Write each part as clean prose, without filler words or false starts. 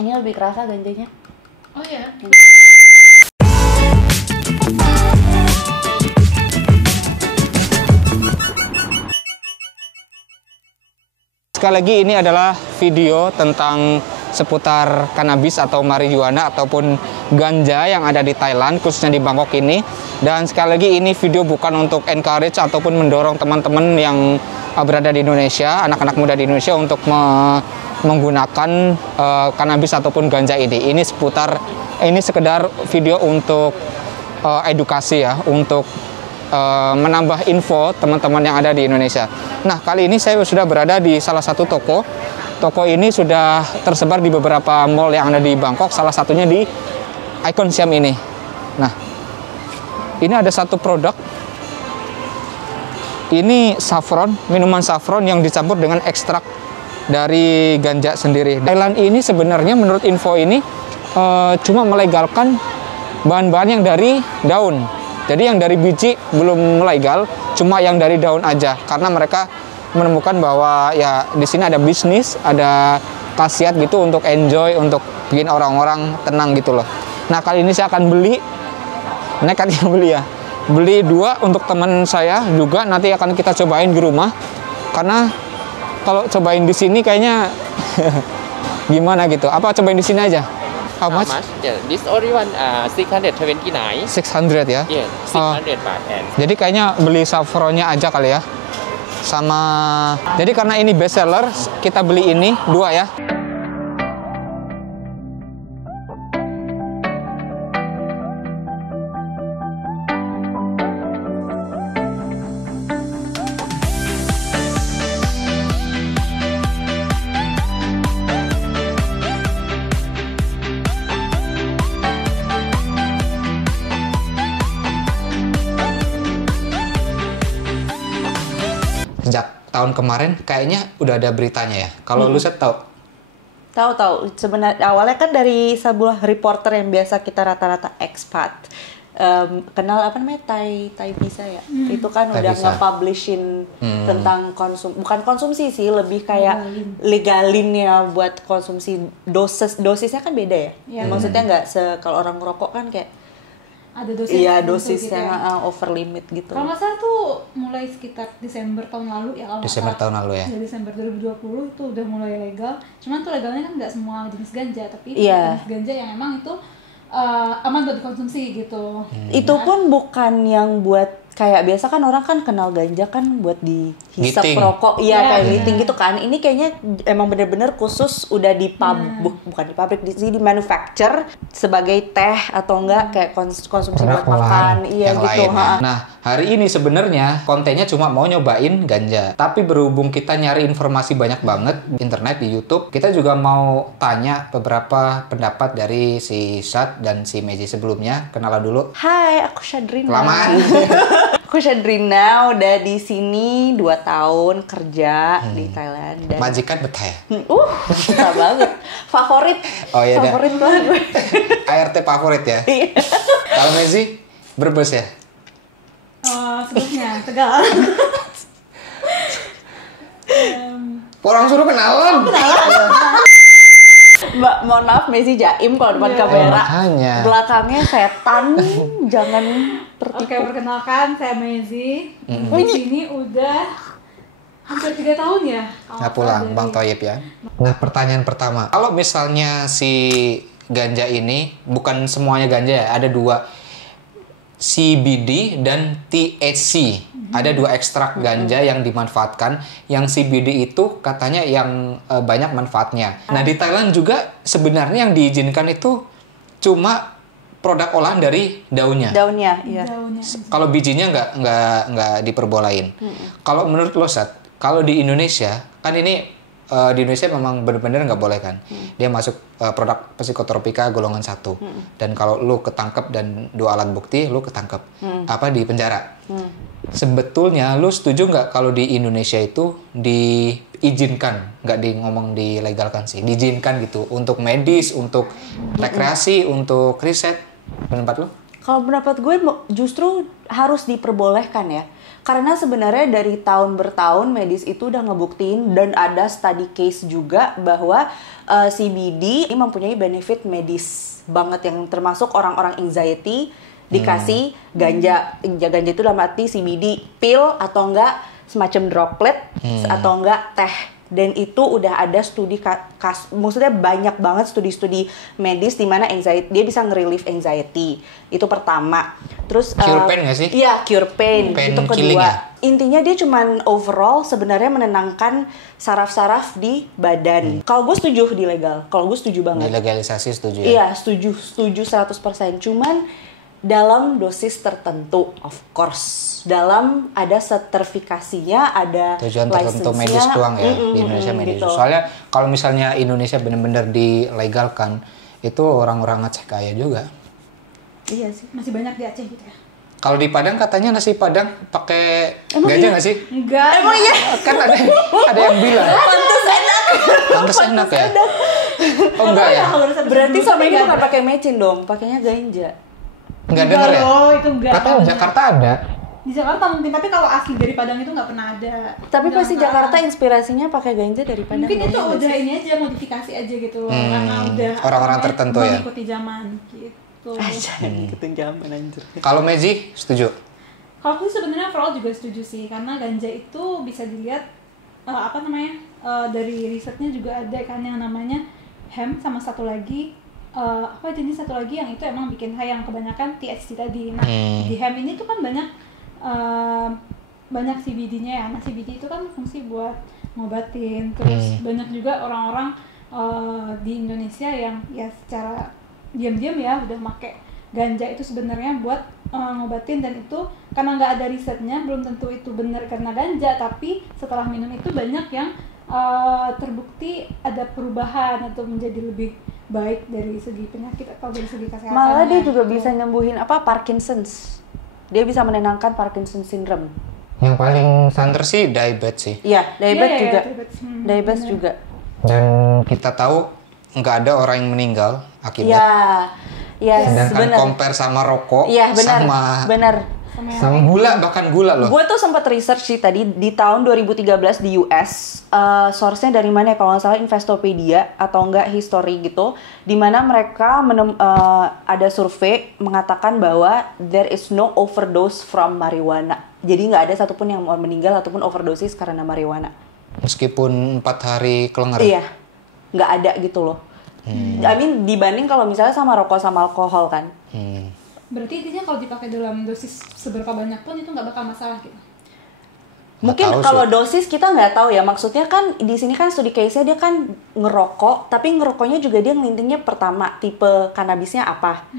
Ini lebih kerasa ganjanya. Oh ya. Sekali lagi ini adalah video tentang seputar kanabis atau marijuana ataupun ganja yang ada di Thailand, khususnya di Bangkok ini. Dan sekali lagi ini video bukan untuk encourage ataupun mendorong teman-teman yang berada di Indonesia, anak-anak muda di Indonesia untuk menggunakan kanabis ataupun ganja ini. Ini sekedar video untuk edukasi ya, untuk menambah info teman-teman yang ada di Indonesia. Nah, kali ini saya sudah berada di salah satu toko. Toko ini sudah tersebar di beberapa mall yang ada di Bangkok, salah satunya di Icon Siam ini. Nah, ini ada satu produk. Ini saffron, minuman saffron yang dicampur dengan ekstrak dari ganja sendiri. Thailand ini sebenarnya menurut info ini cuma melegalkan bahan-bahan yang dari daun. Jadi yang dari biji belum legal, cuma yang dari daun aja. Karena mereka menemukan bahwa ya di sini ada bisnis, ada khasiat gitu untuk enjoy, untuk bikin orang-orang tenang gitu loh. Nah, kali ini saya akan beli, nekatnya beli ya. Beli 2 untuk teman saya juga, nanti akan kita cobain di rumah. Karena kalau cobain di sini kayaknya gimana gitu. Apa cobain di sini aja? How much? Yeah, this only one 629. 600 ya? Yeah, 600 baht. Jadi kayaknya beli saffronnya aja kali ya. Jadi karena ini best seller, kita beli ini 2 ya. Sejak tahun kemarin kayaknya udah ada beritanya ya. Kalau lu set tahu? Tahu. Sebenarnya awalnya kan dari sebuah reporter yang biasa kita rata-rata expat. Kenal apa namanya Thai Visa ya. Itu kan Thai udah Visa. nge-publishin tentang bukan konsumsi sih, lebih kayak legalin ya buat konsumsi. Dosisnya kan beda ya. Maksudnya nggak kalau orang ngerokok kan kayak Ada dosis. iya tertentu dosisnya gitu ya. over limit gitu. Kalau nggak salah tuh mulai sekitar Desember tahun lalu ya. Kalau nggak Desember salah. tahun lalu ya. Ya, Desember 2020 itu udah mulai legal. Cuman tuh legalnya kan nggak semua jenis ganja, tapi Iya. jenis ganja yang emang itu aman buat dikonsumsi gitu. Itu pun bukan yang buat kayak biasa kan orang kan kenal ganja kan buat dihisap Giting. rokok, Iya, kayak bener. giting gitu kan. Ini kayaknya emang bener-bener khusus udah bukan di pabrik, di manufacture sebagai teh atau enggak kayak konsumsi buat makan, iya yang gitu. lain ya. Nah, hari ini sebenarnya kontennya cuma mau nyobain ganja. Tapi berhubung kita nyari informasi banyak banget di internet, di YouTube, kita juga mau tanya beberapa pendapat dari si Sat dan si Meji sebelumnya. Kenalan dulu. Hai, aku Syadrina. Kelamaan. Aku Syadrina udah di sini 2 tahun kerja di Thailand dan Majikan betah ya? susah banget. Favorit. Oh, iya dah. Favorit banget gue. ART favorit ya? Iya. Kalau Meji, Brebes ya? Sebelumnya Tegal. Orang suruh kenalan. Mbak, mohon maaf Messi jaim kalau depan Iya. kamera. Makanya. Belakangnya setan. Jangan Oke, tertipu. perkenalkan saya Mezi. Di sini udah hampir 3 tahun ya. Nggak pulang, Bang Toyib ya. Nah, pertanyaan pertama. Kalau misalnya si ganja ini, bukan semuanya ganja ya, ada 2. CBD dan THC. Ada 2 ekstrak ganja yang dimanfaatkan. Yang CBD itu katanya yang banyak manfaatnya. Nah, di Thailand juga sebenarnya yang diizinkan itu cuma produk olahan dari daunnya. Daunnya, iya. Daunnya. Kalau bijinya nggak diperbolehin. Kalau menurut lo, Sat, kalau di Indonesia kan ini di Indonesia memang benar-benar nggak boleh kan. Dia masuk produk psikotropika golongan 1. Dan kalau lu ketangkep dan 2 alat bukti, lu ketangkep di penjara. Sebetulnya lu setuju nggak kalau di Indonesia itu diizinkan, nggak ngomong dilegalkan sih, diizinkan gitu untuk medis, untuk rekreasi, untuk riset? Pendapat lu? Kalau pendapat gue justru harus diperbolehkan ya. Karena sebenarnya dari tahun bertahun medis itu udah ngebuktiin dan ada study case juga bahwa CBD ini mempunyai benefit medis banget yang termasuk orang-orang anxiety dikasih ganja. Ganja itu dalam arti CBD pill atau enggak semacam droplet atau enggak teh. Dan itu udah ada studi maksudnya banyak banget studi-studi medis di mana anxiety dia bisa nge-relieve anxiety. Itu pertama. Terus cure pain nggak sih? Iya, cure pain. Itu kedua. Ya? Intinya dia cuman overall sebenarnya menenangkan saraf-saraf di badan. Kalau gue setuju di legal. Kalau gue setuju banget. Dilegalisasi setuju ya? Iya, setuju 100%. Cuman dalam dosis tertentu, of course. Dalam ada sertifikasinya, ada tujuan tertentu medis doang ya di Indonesia medis. Gitu. Soalnya kalau misalnya Indonesia benar-benar dilegalkan, itu orang-orang Aceh kaya juga. Iya sih, masih banyak di Aceh gitu ya. Kalau di Padang katanya nasi Padang pakai ganja nggak sih? Enggak. Emang iya? Kan ada yang bilang. Pantes enak. Pantes enak ya? Oh enggak ya? Berarti sama ini bukan pakai mecin dong, pakainya ganja. Enggak dengar ya? Loh, itu enggak. Katanya Jakarta ada. Di Jakarta mungkin, tapi kalau asli dari Padang itu nggak pernah ada. Tapi pasti Jakarta inspirasinya pakai ganja dari Padang. Mungkin itu udah ini aja, modifikasi aja gitu loh. Karena udah orang-orang tertentu ya? mengikuti zaman gitu. Ikutin zaman anjir. Kalau Mezi, setuju? Kalau aku sebenarnya overall juga setuju sih, karena ganja itu bisa dilihat dari risetnya juga ada kan yang namanya hemp sama satu lagi jenis satu lagi yang itu emang bikin high yang kebanyakan THC tadi. Nah di hemp ini tuh kan banyak CBD-nya ya. Nah CBD itu kan fungsi buat ngobatin. Terus banyak juga orang-orang di Indonesia yang ya secara diam-diam ya udah make ganja itu sebenarnya buat ngobatin, dan itu karena nggak ada risetnya belum tentu itu benar karena ganja, tapi setelah minum itu banyak yang terbukti ada perubahan atau menjadi lebih baik dari segi penyakit atau dari segi kesehatan. Malah dia juga bisa nyembuhin Parkinson's. Dia bisa menenangkan Parkinson syndrome. Yang paling santer sih diabetes sih. Iya, diabetes juga. Diabetes juga. Dan kita tahu nggak ada orang yang meninggal akibat. Iya, sedangkan compare sama rokok, benar. Sama gula, bahkan gula loh. Gue tuh sempat research sih tadi di tahun 2013 di US. Source-nya dari mana ya? Kalau nggak salah Investopedia atau enggak History gitu. Di mana mereka ada survei mengatakan bahwa there is no overdose from marijuana. Jadi nggak ada satupun yang meninggal ataupun overdosis karena marijuana. Meskipun 4 hari kelenger. Iya, nggak ada gitu loh. I mean dibanding kalau misalnya sama rokok sama alkohol kan. Berarti intinya kalau dipakai dalam dosis seberapa banyak pun itu nggak bakal masalah gitu. Mungkin kalau dosis kita nggak tahu ya. Maksudnya kan di sini kan studi case-nya dia kan ngerokok, tapi ngerokoknya juga dia ngelintingnya pertama tipe kanabisnya apa,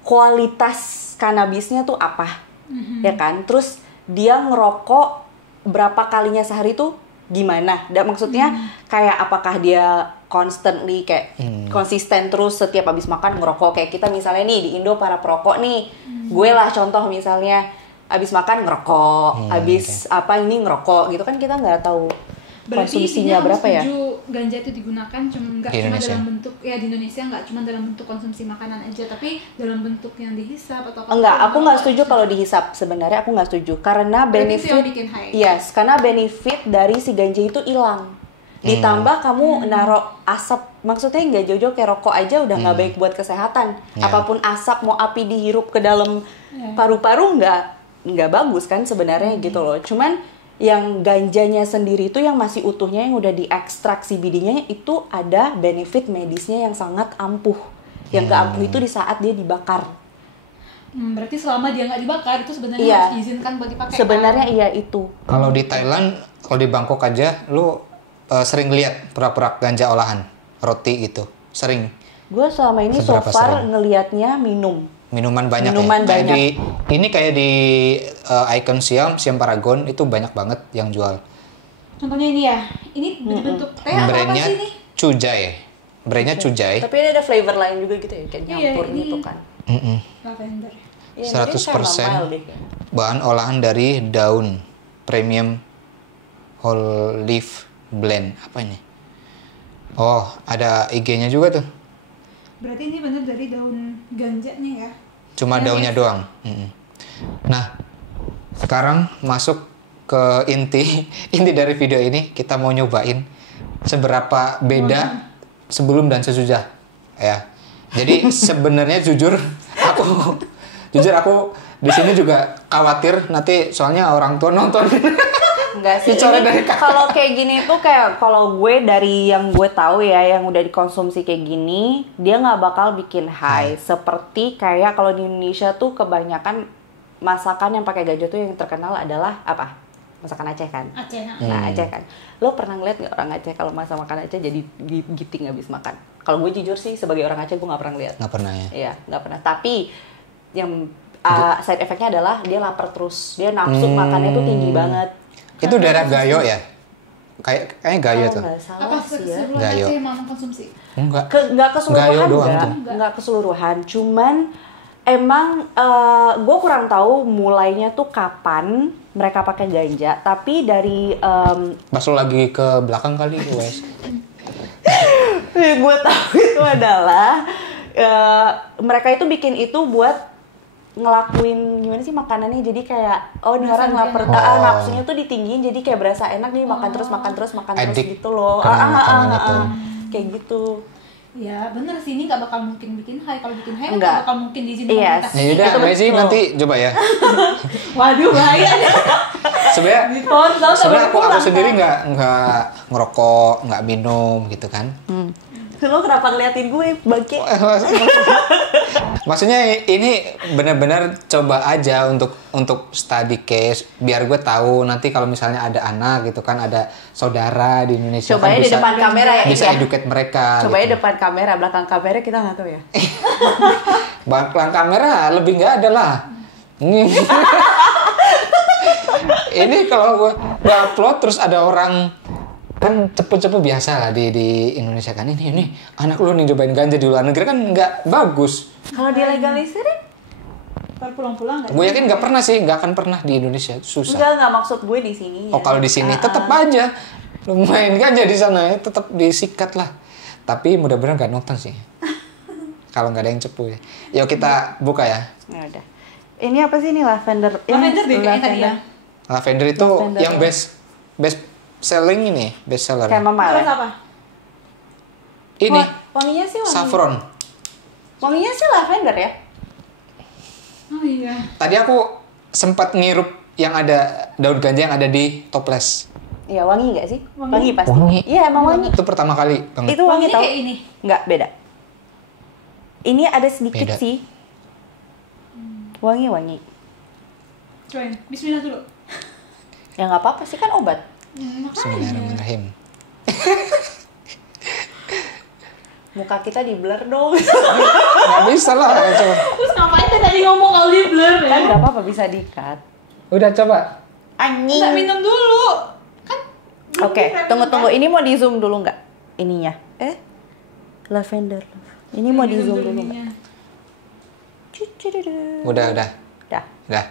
kualitas kanabisnya tuh apa, ya kan. Terus dia ngerokok berapa kalinya sehari tuh gimana? Dan maksudnya kayak apakah dia constantly kayak konsisten terus setiap habis makan ngerokok, kayak kita misalnya nih di Indo para perokok nih, gue lah contoh misalnya habis makan ngerokok, habis ini ngerokok gitu kan, kita nggak tahu konsumsinya berapa ya. Berarti ganja itu digunakan nggak cuma dalam bentuk ya di Indonesia, nggak cuma dalam bentuk konsumsi makanan aja, tapi dalam bentuk yang dihisap atau enggak, aku nggak setuju kalau dihisap. Sebenarnya aku nggak setuju karena benefit karena benefit dari si ganja itu hilang. Ditambah kamu naruh asap, maksudnya nggak jauh-jauh kayak rokok aja udah nggak baik buat kesehatan. Apapun asap, mau api dihirup ke dalam paru-paru nggak bagus kan sebenarnya gitu loh. Cuman yang ganjanya sendiri itu yang masih utuhnya, yang udah diekstrak CBD-nya itu ada benefit medisnya yang sangat ampuh. Yang nggak ampuh itu di saat dia dibakar. Berarti selama dia nggak dibakar itu sebenarnya harus diizinkan buat dipakai. Sebenarnya iya itu. Kalau di Thailand, kalau di Bangkok aja, lu sering lihat pura-pura ganja olahan, roti gitu, sering. Gue selama ini so far ngelihatnya minuman banyak. Kayak di Icon Siam Paragon itu banyak banget yang jual. Contohnya ini ya, ini bentuk teh apa sih ini? Cujai. Brandnya Cujai. Tapi ini ada flavor lain juga gitu ya, kayak nyampur gitu kan. Lavender. 100% bahan olahan dari daun premium whole leaf blend. Apa ini? Oh, ada IG-nya juga tuh. Berarti ini bener dari daun ganjanya ya? Cuma daunnya doang. Nah, sekarang masuk ke inti dari video ini. Kita mau nyobain seberapa beda sebelum dan sesudah ya. Jadi sebenarnya jujur aku di sini juga khawatir nanti soalnya orang tua nonton. Enggak sih. Bicara dari kakak. Kalau kayak gini tuh kayak kalau gue dari yang gue tahu ya, yang udah dikonsumsi kayak gini, dia nggak bakal bikin high. Seperti kayak kalau di Indonesia tuh kebanyakan masakan yang pakai ganja tuh yang terkenal adalah apa? Masakan Aceh kan? Aceh. Nah, Aceh kan. Lo pernah ngeliat nggak orang Aceh kalau masak makan Aceh jadi giting habis makan? Kalau gue jujur sih sebagai orang Aceh gue nggak pernah lihat. Nggak pernah ya? Iya, nggak pernah. Tapi yang side effect-nya adalah dia lapar terus. Dia nafsu makannya tuh tinggi banget. Itu daerah Gayo ya? Kayaknya Gayo tuh. Nggak salah Apa sih ya. keseluruhan Gayo. Aceh emang konsumsi? Enggak. Nggak keseluruhan, Gayo doang tuh. nggak keseluruhan. Cuman emang gue kurang tahu mulainya tuh kapan mereka pakai ganja. Tapi dari Pas lo lagi ke belakang kali, Wes. yang gue tahu itu adalah mereka itu bikin itu buat ngelakuin gimana sih makanannya, jadi kayak ini orang lapar, nafsunya tuh ditinggiin, jadi kayak berasa enak nih makan terus Addict gitu loh. karena makanan itu. Kayak gitu. Ya bener sih, ini nggak bakal mungkin bikin high. Kalau bikin high Enggak. nggak bakal mungkin diizinin Yes. komunitas. Ya udah, Itu Messi betul. nanti coba ya. Waduh bahaya. Sebenarnya Tonton sebenarnya aku sendiri nggak ngerokok, nggak minum gitu kan. Lo kenapa ngeliatin gue bangke? Maksudnya ini benar-benar coba aja untuk study case biar gue tahu nanti kalau misalnya ada anak gitu kan, ada saudara di Indonesia Cobain kan di depan kamera ya. bisa Iya. educate mereka. Cobain gitu. depan kamera, belakang kamera kita nggak tahu ya. Belakang kamera lebih nggak ada lah. Ini kalau gue upload terus ada orang kan cepet-cepet biasa lah di Indonesia kan, ini anak lu nih cobain ganja di luar negeri kan nggak bagus. Kalau dilegaliserin? Ntar pulang-pulang nggak? Gue yakin nggak pernah sih, nggak akan pernah di Indonesia, susah. Enggak maksud gue di sini. Oh kalau di sini tetap aja lu main ganja di sana ya tetap disikat lah. Tapi mudah-mudahan nggak nonton sih. Kalau nggak ada yang cepu ya. Yuk kita buka ya. Ya udah. Ini apa sih ini lavender? Lavender deh kayaknya tadi ya. Lavender itu Lavender. yang best selling ini, best seller. Chamomile. Terus apa? Ini Wanginya sih wangi. saffron. Wanginya sih lavender ya. Oh iya. Tadi aku sempat ngirup yang ada daun ganja yang ada di toples. Iya, wangi nggak sih? Wangi. Wangi pasti. Wangi. Iya, emang wangi. Itu pertama kali banget. Itu wangi Wanginya tau? kayak ini. Nggak, beda. Ini ada sedikit Beda. sih. Wangi. Cobain. Bismillah dulu. Ya nggak apa-apa sih, kan obat. Makanya. Bismillahirrahmanirrahim. Muka kita di blur dong. Nggak bisa lah. Coba. Terus ngapain tadi ngomong kalau di blur ya? Kan nggak apa-apa, bisa di-cut. Udah coba. Anjing. Nggak minum dulu. Kan. Oke, tunggu. Ini mau di zoom dulu nggak? Ininya. Lavender. Ini mau di zoom dulu nggak? Udah. Dah.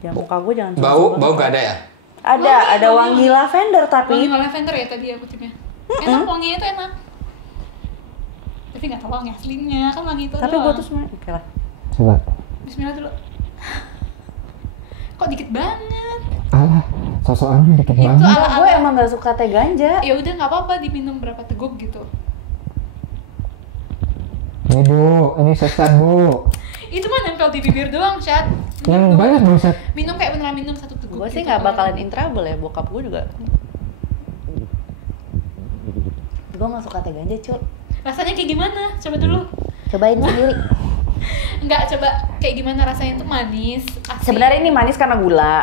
Ya muka gue jangan. Bau nggak ada ya? Ada wangi lavender Wangi tapi. lavender ya tadi aku cipnya. Enak, wanginya itu enak. Tapi nggak tahu wangi aslinya, kan wangi itu Tapi gue doang. tuh sebenarnya oke lah. Coba. Bismillah dulu. Kok dikit banget? Alah, sosokan dikit Itu Enggak, gue ala-ala. emang gak suka teh ganja. Ya udah nggak apa-apa diminum berapa teguk gitu. Ini Bu, ini sesan Bu. Itu mah nempel di bibir doang, Chat. Yang banyak Bu, Set. Minum kayak beneran minum satu teguk. Gue sih gitu. nggak bakalan in trouble ya, bokap gue juga. Gue nggak suka teh ganja, cuy. Rasanya kayak gimana? Coba dulu. Cobain sendiri. Enggak, coba kayak gimana rasanya, itu manis, asin. Sebenarnya ini manis karena gula.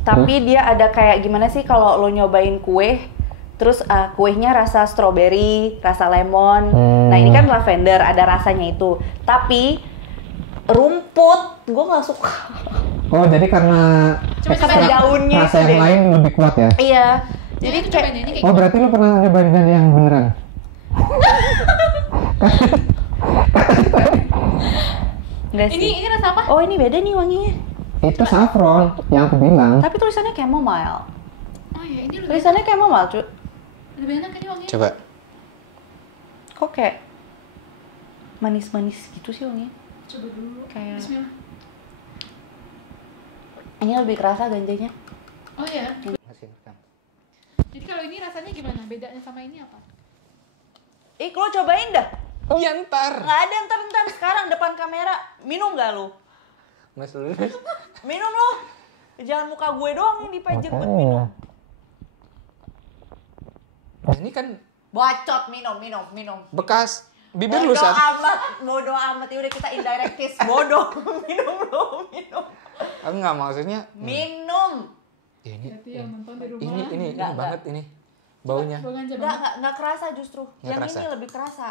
Tapi dia ada kayak gimana sih kalau lo nyobain kue, terus kuenya rasa strawberry, rasa lemon. Nah ini kan lavender, ada rasanya itu. Tapi rumput, gue nggak suka. Oh, jadi karena Coba daunnya rasa itu yang deh. lain lebih kuat ya? Iya. Jadi Jadi cobain kayak ini kayak Oh, berarti lu pernah nyobain ganja yang beneran? enggak sih. ini rasa apa? Oh ini beda nih wanginya. Itu saffron yang aku bilang. Tapi tulisannya chamomile. Oh iya, ini lebih, Tulisannya chamomile, cuy. lebih enak ini wanginya. Coba. Kok kayak manis-manis gitu sih wanginya? Coba dulu. Kayak- Bismillah. Ini lebih kerasa ganjanya. Oh ya. Masih rekam. Jadi kalau ini rasanya gimana? Bedanya sama ini apa? Lo cobain dah. Iya ntar. Nggak ada ntar sekarang depan kamera. Minum nggak lu? Mas dulu. Minum lo. Jangan muka gue doang yang dipajang buat minum. Ini kan Bacot, minum. bekas bibir lu Bodoh San. amat. Ya udah kita indirect kiss. Bodoh. minum. Enggak maksudnya. Minum. Ya, ini Berarti yang nonton di rumah. ini Enggak. banget ini baunya. Bau ganja banget. Nggak kerasa justru. Nggak Yang kerasa. ini lebih kerasa.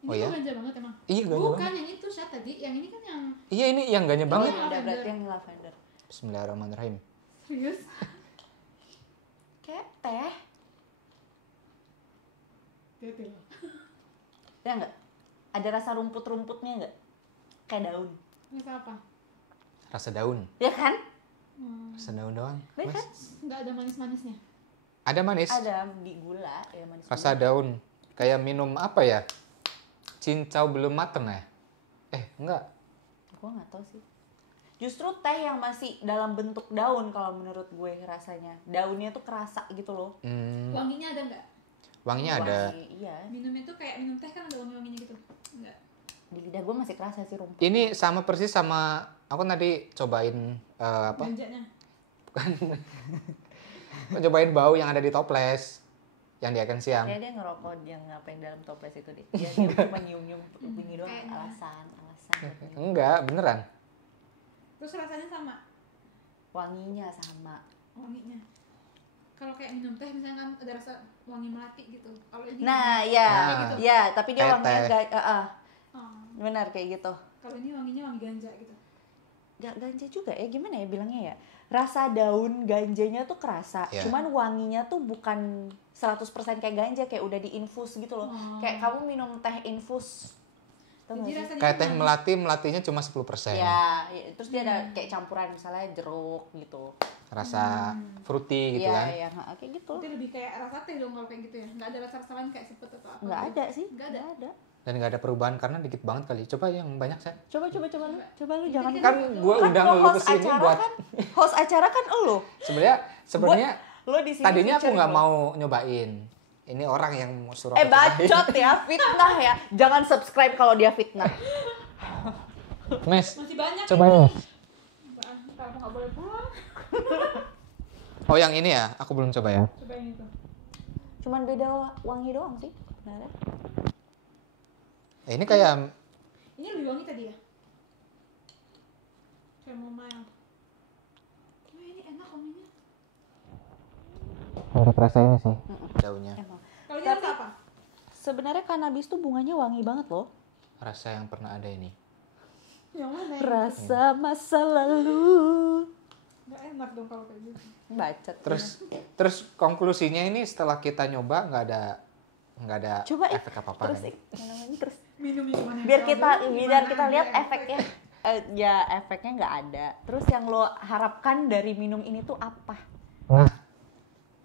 Ini Oh ya? bau ganja banget emang. Iya, ganja Bukan banget. yang itu Syat tadi, yang ini kan yang Iya ini yang ganya banget. Iya. Udah berarti yang lavender. Bismillahirrahmanirrahim. serius. Kayak teh. Betul. Ya nggak? Ada rasa rumput-rumputnya nggak? Kayak daun. Rasa apa? Rasa daun. Ya kan? Rasa daun doang. Ya Mas, kan? Nggak ada manis-manisnya. ada manis. Ada di gula ya manis. Rasa daun. Kayak minum apa ya? Cincau belum mateng ya? Enggak. Gue nggak tahu sih. Justru teh yang masih dalam bentuk daun kalau menurut gue rasanya. Daunnya tuh kerasa gitu loh. Wanginya ada nggak? Wanginya ada. Wangi, iya. Minumnya tuh kayak minum teh kan ada wangi-wanginya gitu. Enggak. Di lidah gue masih kerasa sih rumput. Ini sama persis sama aku tadi cobain apa? Ganjanya. Aku cobain bau yang ada di toples yang di Akan Siang. Kayak dia ngerokok yang ngapain dalam toples itu deh. Dia cuma nyium-nyium bunyi doang. Kayaknya. Alasan buat nyium. Enggak, beneran. Terus rasanya sama Wanginya sama. wanginya. Kalau kayak minum teh misalnya kan ada rasa wangi melati gitu. Kalau ini Nah, ya, Nah. gitu. Ya, tapi dia Kayak wanginya teh. oh, benar kayak gitu. kalau ini wanginya wangi ganja gitu. Gak ganja juga ya, gimana ya bilangnya ya? Rasa daun ganjanya tuh kerasa, Ya. cuman wanginya tuh bukan 100% kayak ganja, kayak udah diinfus gitu loh. Oh. Kayak kamu minum teh infus. Tau Jadi gak sih? rasanya Kayak teh manis. melatinya cuma 10%. Ya, terus dia ada kayak campuran misalnya jeruk gitu. Rasa fruity gitu Iya, kan. iya, kayak gitu. Berarti lebih kayak rasa teh dong kalau kayak gitu ya. Nggak ada rasa-rasa lain kayak sepet atau apa. Nggak gitu. ada sih, Nggak ada. nggak ada. Dan nggak ada perubahan karena dikit banget kali. Coba yang banyak saya. Coba lu jangan Kan gue kan undang lo lu host kesini acara buat kan, host acara kan elu. sebenarnya Lo di sini tadinya aku featuring nggak lo. mau nyobain. Ini orang yang mau suruh aku cobain. Bacot ya, fitnah ya. Jangan subscribe kalau dia fitnah. Mes, Masih banyak. cobain. Ntar aku nggak boleh pulang. Oh yang ini ya, aku belum coba ya. Coba yang itu. Cuman beda wangi doang sih. Benar. Ini kayak Ini lebih wangi tadi ya. Chamomile. Wah ini enak wanginya. ada rasanya sih daunnya. Emang. Kalau ini Tapi- rasa apa? Sebenarnya cannabis tuh bunganya wangi banget loh. Rasa yang pernah ada ini. Yang mana? Rasa masa lalu. Nggak enak dong kalau kayak gitu. Bacot. Terus konklusinya ini setelah kita nyoba nggak ada Coba efek apa apa terus kan? terus. Minumnya cuma yang Biar tahu, kita gimana lihat ada efeknya. Ya efeknya nggak ada. Terus yang lo harapkan dari minum ini tuh apa? Nah,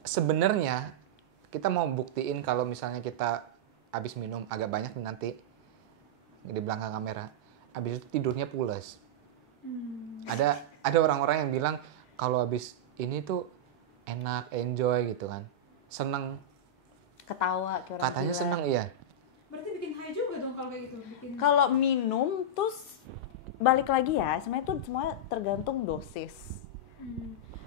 sebenarnya kita mau buktiin kalau misalnya kita habis minum agak banyak nanti di belakang kamera, habis itu tidurnya pules. Ada orang-orang yang bilang kalau habis ini tuh enak, enjoy gitu kan, seneng. Ketawa kayak orang Katanya gila. seneng iya. Berarti bikin high juga dong kalau kayak gitu. Bikin Kalau minum terus balik lagi ya, sebenarnya tuh semua tergantung dosis.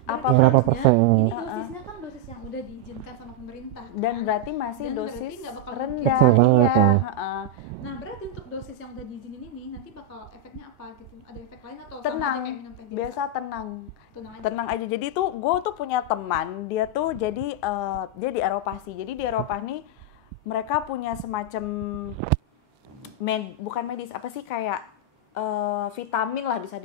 Apa Berarti berapa harusnya persen? Ini Uh-uh. dosisnya kan dosis yang udah diizinkan sama pemerintah. Dan kan? berarti masih Dan berarti dosis nggak bakal rendah. Kecil banget Iya, ya. heeh. Nah berarti untuk dosis yang udah diizinin ini nanti bakal efeknya apa gitu? Ada efek lain atau sama Tenang, aja kayak minum teh biasa tenang. Tenang aja. Tenang aja. Jadi tuh gue tuh punya teman, dia tuh jadi dia di Eropa sih. Jadi di Eropa nih mereka punya semacam bukan medis, apa sih kayak vitamin lah bisa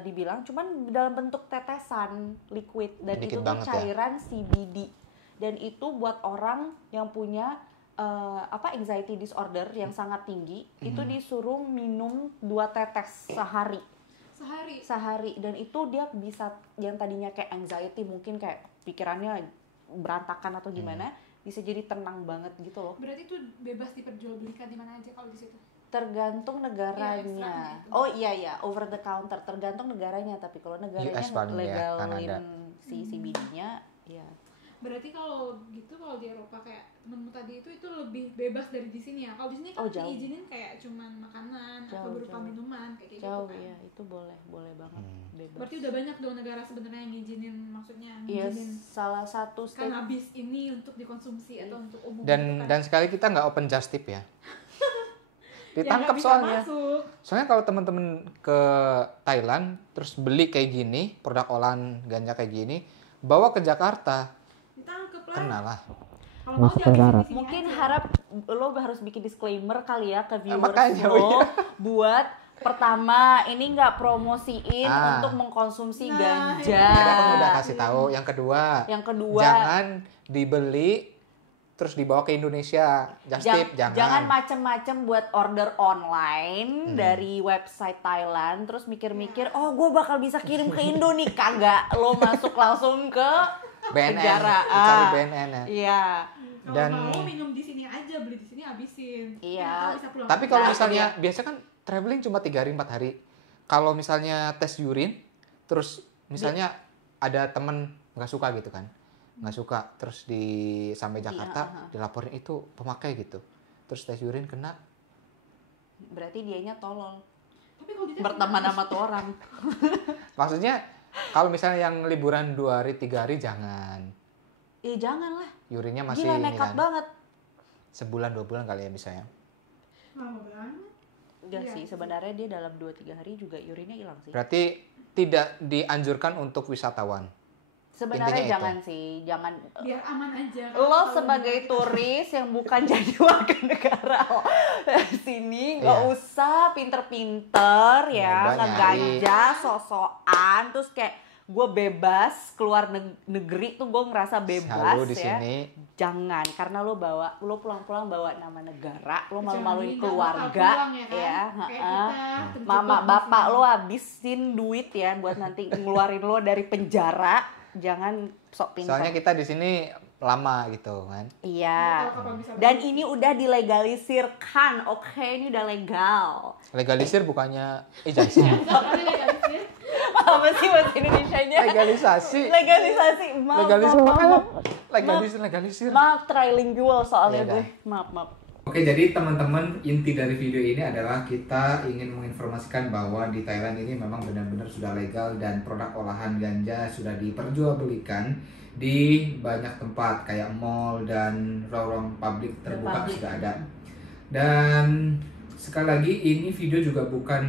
dibilang, cuman dalam bentuk tetesan liquid dan Dikit itu tuh banget ya. cairan CBD dan itu buat orang yang punya anxiety disorder yang sangat tinggi itu disuruh minum 2 tetes sehari Sehari. dan itu dia bisa yang tadinya kayak anxiety mungkin kayak pikirannya berantakan atau gimana bisa jadi tenang banget gitu loh. Berarti itu bebas diperjualbelikan di mana aja kalau di situ. Tergantung negaranya. Oh iya, over the counter. Tergantung negaranya. Tapi kalau negaranya US paling ya, Kanada. legalin si CBD-nya, ya. Berarti kalau gitu, kalau di Eropa kayak temenmu tadi itu lebih bebas dari di sini ya. Kalau di sini kan Jauh. diizinin kayak cuman makanan atau berupa minuman kayak gitu Jauh kan. ya, itu boleh banget bebas. Berarti udah banyak dong negara sebenarnya yang ngizinin, maksudnya Iya, ngizinin salah satu state. cannabis ini untuk dikonsumsi atau untuk umum. Dan gitu kan. dan sekali kita nggak open just tip ya. Ditangkap nggak bisa soalnya. masuk. Soalnya kalau teman-teman ke Thailand terus beli kayak gini, produk olahan ganja kayak gini, bawa ke Jakarta, Ditangkep lah. kena lah. Kalau mau dihabisin di sini Mungkin aja. harap lo harus bikin disclaimer kali ya ke viewers makanya, lo iya. buat pertama ini nggak promosiin Ah. untuk mengkonsumsi Nah, ganja. Tadi aku udah kasih tahu. Yang kedua, jangan dibeli terus dibawa ke Indonesia. Just tip, Jangan macem-macem buat order online Hmm. dari website Thailand terus mikir-mikir oh gue bakal bisa kirim ke Indo nih, kagak. Lo masuk langsung ke BNN, penjara. cari BNN ya. Iya. Kalau Dan- mau minum di sini aja, beli di sini habisin. Iya. Nggak tahu bisa pulang. Tapi kalau Nah, misalnya biasa kan traveling cuma 3 hari 4 hari. Kalau misalnya tes urin terus misalnya ada temen nggak suka gitu kan. Nggak suka terus sampai Jakarta dilaporin itu pemakai gitu. Terus tes urin kena. Berarti dianya tolol. Tapi kalau di Berteman sama tuh orang. Maksudnya kalau misalnya yang liburan 2 hari 3 hari jangan. Jangan lah. Urinnya masih Gila ini nekat kan. banget. Sebulan 2 bulan kali ya misalnya. lama banget. Enggak Iya. sih, sebenarnya dia dalam 2-3 hari juga urinnya hilang sih. Berarti tidak dianjurkan untuk wisatawan. Sebenarnya intinya jangan sih, jangan. Biar aman aja. Lo Kalau sebagai di- turis yang bukan jadi warga negara sini nggak Iya. usah pinter-pinter ya, Nyoba ngeganja sosokan terus kayak gue bebas keluar negeri tuh gue ngerasa bebas Selalu di ya. sini. Jangan, karena lo pulang-pulang bawa nama negara, lo Kecuali malu-maluin nggak keluarga bakal pulang ya kan? ya. Kayak heeh. kita terjebak Mama di bapak sini. lo habisin duit ya buat nanti ngeluarin lo dari penjara. Jangan sok pintar. Soalnya kita di sini lama gitu kan. Iya. Nggak tahu kapan bisa Dan balik. ini udah dilegalisirkan, oke? Ini udah legal. Legalisir bukannya ijazah. Kali legalisir. Apa sih bahasa Indonesianya? Legalisasi. Legalisasi. Maaf, Legalisir maaf, makanya maaf. legalisir. Maaf, trilingual soalnya Iya gue. dah. Maaf. Oke, jadi teman-teman, inti dari video ini adalah kita ingin menginformasikan bahwa di Thailand ini memang benar-benar sudah legal dan produk olahan ganja sudah diperjualbelikan di banyak tempat kayak mall dan ruang-ruang publik terbuka sudah ada. Dan sekali lagi ini video juga bukan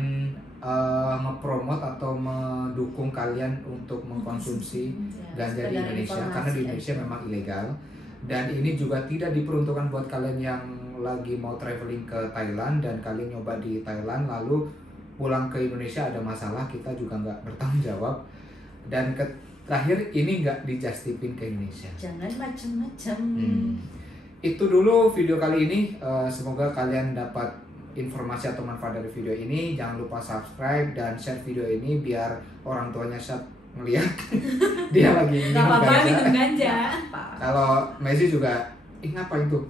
ngepromot atau mendukung kalian untuk mengkonsumsi ganja di Indonesia karena di Indonesia memang ilegal. Dan ini juga tidak diperuntukkan buat kalian yang lagi mau traveling ke Thailand dan kalian nyoba di Thailand lalu pulang ke Indonesia ada masalah, kita juga nggak bertanggung jawab. Dan terakhir ini nggak dijustipin ke Indonesia. Jangan macem-macem. Itu dulu video kali ini. Semoga kalian dapat informasi atau manfaat dari video ini. Jangan lupa subscribe dan share video ini biar orang tuanya ngeliat dia lagi minum ganja. Ganja. Kalau Messi juga, ngapain tuh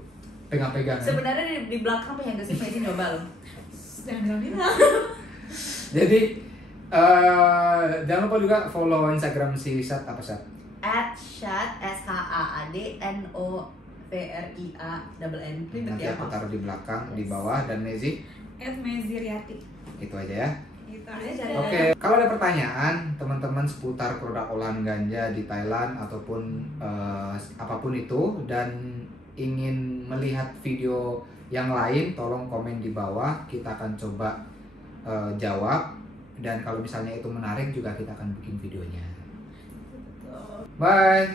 pegang-pegang? Sebenarnya di belakang pengen sih Messi nyoba loh. Jangan bilang. Jadi jangan lupa juga follow Instagram si Sat, apa Sat? @shad SHAADNOVRIA Nanti aku taruh di belakang, di bawah, dan Messi Meziriati. itu aja ya. Gitu Oke, kalau ada pertanyaan teman-teman seputar produk olahan ganja di Thailand ataupun apapun itu dan ingin melihat video yang lain, tolong komen di bawah, kita akan coba jawab. Dan kalau misalnya itu menarik juga kita akan bikin videonya. Bye.